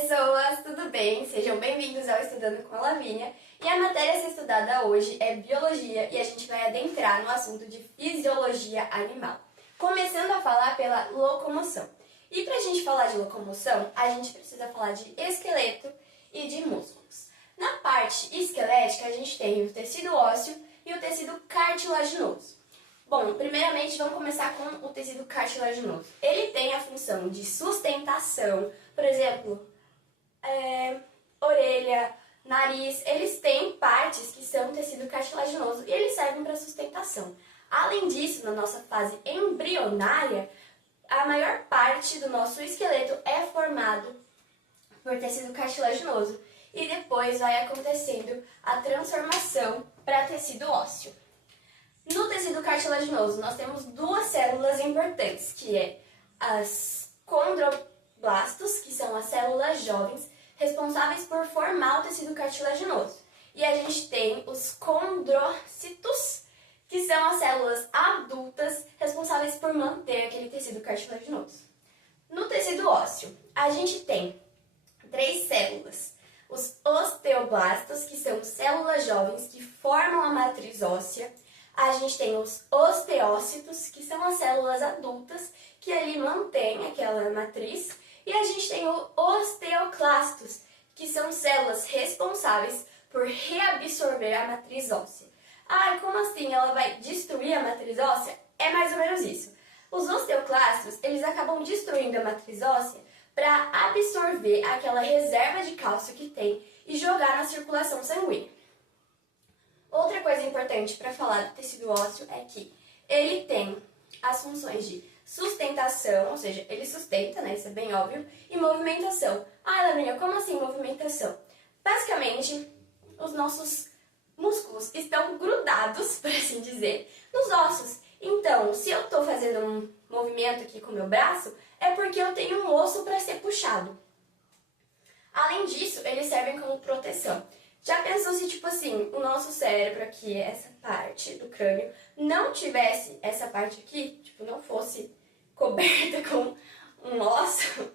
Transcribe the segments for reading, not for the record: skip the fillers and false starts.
pessoas, tudo bem? Sejam bem-vindos ao Estudando com a Lavínia. E a matéria a ser estudada hoje é Biologia e a gente vai adentrar no assunto de Fisiologia Animal. Começando a falar pela locomoção. E pra gente falar de locomoção, a gente precisa falar de esqueleto e de músculos. Na parte esquelética, a gente tem o tecido ósseo e o tecido cartilaginoso. Bom, primeiramente vamos começar com o tecido cartilaginoso. Ele tem a função de sustentação, por exemplo, orelha, nariz, eles têm partes que são tecido cartilaginoso e eles servem para sustentação. Além disso, na nossa fase embrionária, a maior parte do nosso esqueleto é formado por tecido cartilaginoso e depois vai acontecendo a transformação para tecido ósseo. No tecido cartilaginoso, nós temos duas células importantes, que é as condroblastos, que são as células jovens, responsáveis por formar o tecido cartilaginoso. E a gente tem os condrócitos, que são as células adultas, responsáveis por manter aquele tecido cartilaginoso. No tecido ósseo, a gente tem três células. Os osteoblastos, que são células jovens que formam a matriz óssea. A gente tem os osteócitos, que são as células adultas, que ali mantêm aquela matriz. E a gente tem os osteoclastos, que são células responsáveis por reabsorver a matriz óssea. Ah, como assim? Ela vai destruir a matriz óssea? É mais ou menos isso. Os osteoclastos, eles acabam destruindo a matriz óssea para absorver aquela reserva de cálcio que tem e jogar na circulação sanguínea. Outra coisa importante para falar do tecido ósseo é que ele tem as funções de sustentação, ou seja, ele sustenta, né, isso é bem óbvio, e movimentação. Ah, Lavínia, como assim movimentação? Basicamente, os nossos músculos estão grudados, por assim dizer, nos ossos. Então, se eu estou fazendo um movimento aqui com o meu braço, é porque eu tenho um osso para ser puxado. Além disso, eles servem como proteção. Já pensou se, tipo assim, o nosso cérebro aqui, essa parte do crânio, não tivesse essa parte aqui, tipo, não fosse coberta com um osso,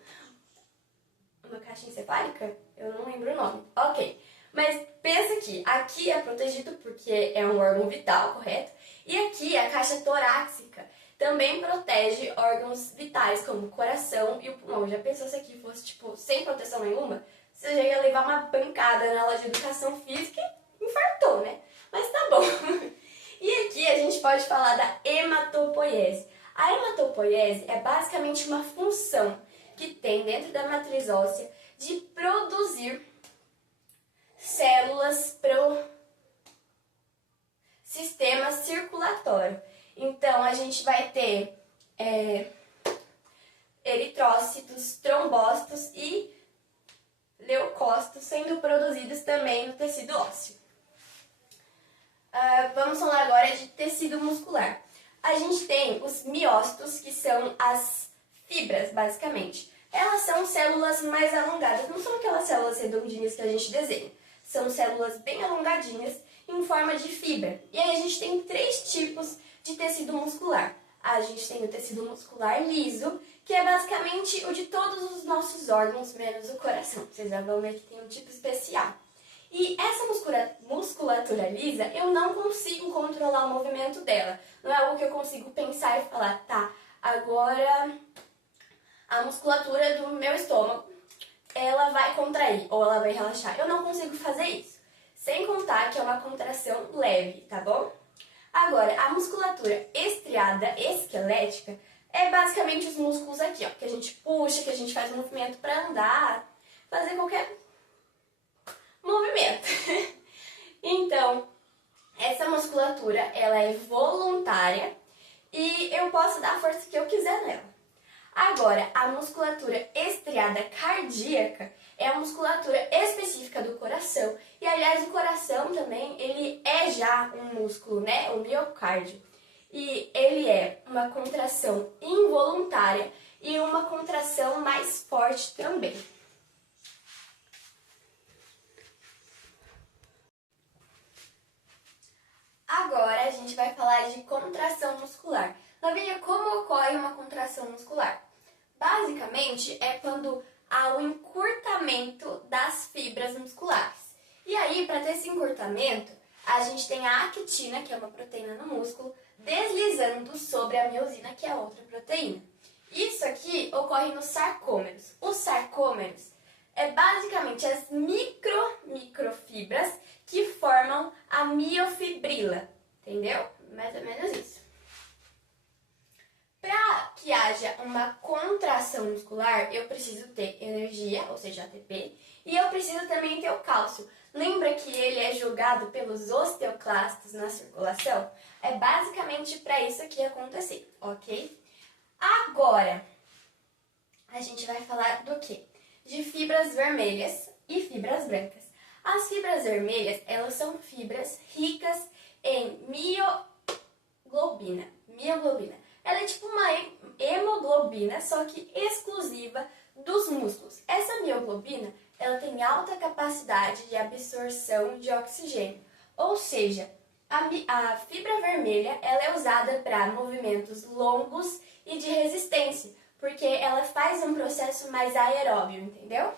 uma caixa encefálica? Eu não lembro o nome. Ok, mas pensa aqui é protegido porque é um órgão vital, correto? E aqui a caixa torácica também protege órgãos vitais, como o coração e o pulmão. Já pensou se aqui fosse, tipo, sem proteção nenhuma? Você já ia levar uma pancada na aula de educação física e infartou, né? Mas tá bom. E aqui a gente pode falar da hematopoiese. A hematopoiese é basicamente uma função que tem dentro da matriz óssea de produzir células pro sistema circulatório. Então, a gente vai ter eritrócitos, trombócitos e leucócitos sendo produzidos também no tecido ósseo. Vamos falar agora de tecido muscular. A gente tem os miócitos, que são as fibras, basicamente. Elas são células mais alongadas, não são aquelas células redondinhas que a gente desenha. São células bem alongadinhas em forma de fibra. E aí a gente tem três tipos de tecido muscular. A gente tem o tecido muscular liso, que é basicamente o de todos os nossos órgãos, menos o coração. Vocês já vão ver que tem um tipo especial. E essa musculatura lisa, eu não consigo controlar o movimento dela. Não é algo que eu consigo pensar e falar, tá, agora a musculatura do meu estômago, ela vai contrair ou ela vai relaxar. Eu não consigo fazer isso. Sem contar que é uma contração leve, tá bom? Agora, a musculatura estriada esquelética é basicamente os músculos aqui, ó, que a gente puxa, que a gente faz um movimento para andar, fazer qualquer movimento. Então, essa musculatura, ela é voluntária e eu posso dar a força que eu quiser nela. Agora, a musculatura estriada cardíaca é a musculatura específica do coração. E, aliás, o coração também, ele é já um músculo, né? O miocárdio. E ele é uma contração involuntária e uma contração mais forte também. Agora, a gente vai falar de contração muscular. Lavínia, como ocorre uma contração muscular? Basicamente, é quando ao encurtamento das fibras musculares. E aí, para ter esse encurtamento, a gente tem a actina, que é uma proteína no músculo, deslizando sobre a miosina, que é outra proteína. Isso aqui ocorre nos sarcômeros. Os sarcômeros é basicamente as microfibras que formam a miofibrila, entendeu? Mais ou menos isso. Para que haja uma contração muscular, eu preciso ter energia, ou seja, ATP, e eu preciso também ter o cálcio. Lembra que ele é jogado pelos osteoclastos na circulação? É basicamente para isso aqui acontecer, ok? Agora, a gente vai falar do quê? De fibras vermelhas e fibras brancas. As fibras vermelhas, elas são fibras ricas em mioglobina. Ela é tipo uma hemoglobina, só que exclusiva dos músculos. Essa mioglobina, ela tem alta capacidade de absorção de oxigênio. Ou seja, a fibra vermelha, ela é usada para movimentos longos e de resistência, porque ela faz um processo mais aeróbio, entendeu?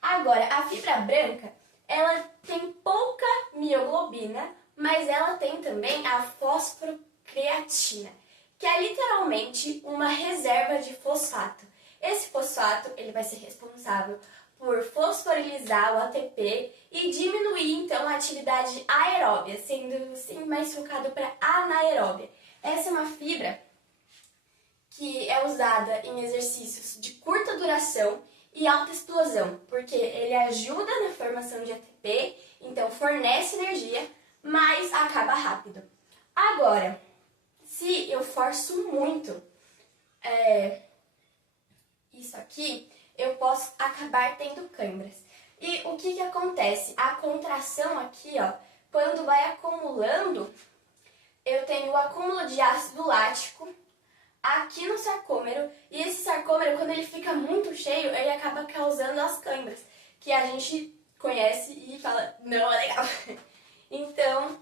Agora, a fibra branca, ela tem pouca mioglobina, mas ela tem também a fosfocreatina, que é literalmente uma reserva de fosfato. Esse fosfato, ele vai ser responsável por fosforilizar o ATP e diminuir, então, a atividade aeróbia, sendo assim mais focado para anaeróbia. Essa é uma fibra que é usada em exercícios de curta duração e alta explosão, porque ele ajuda na formação de ATP, então fornece energia, mas acaba rápido. Agora, se eu forço muito isso aqui, eu posso acabar tendo câimbras. E o que acontece? A contração aqui, ó, quando vai acumulando, eu tenho o acúmulo de ácido lático aqui no sarcômero, e esse sarcômero, quando ele fica muito cheio, ele acaba causando as câimbras, que a gente conhece e fala, não é legal. Então,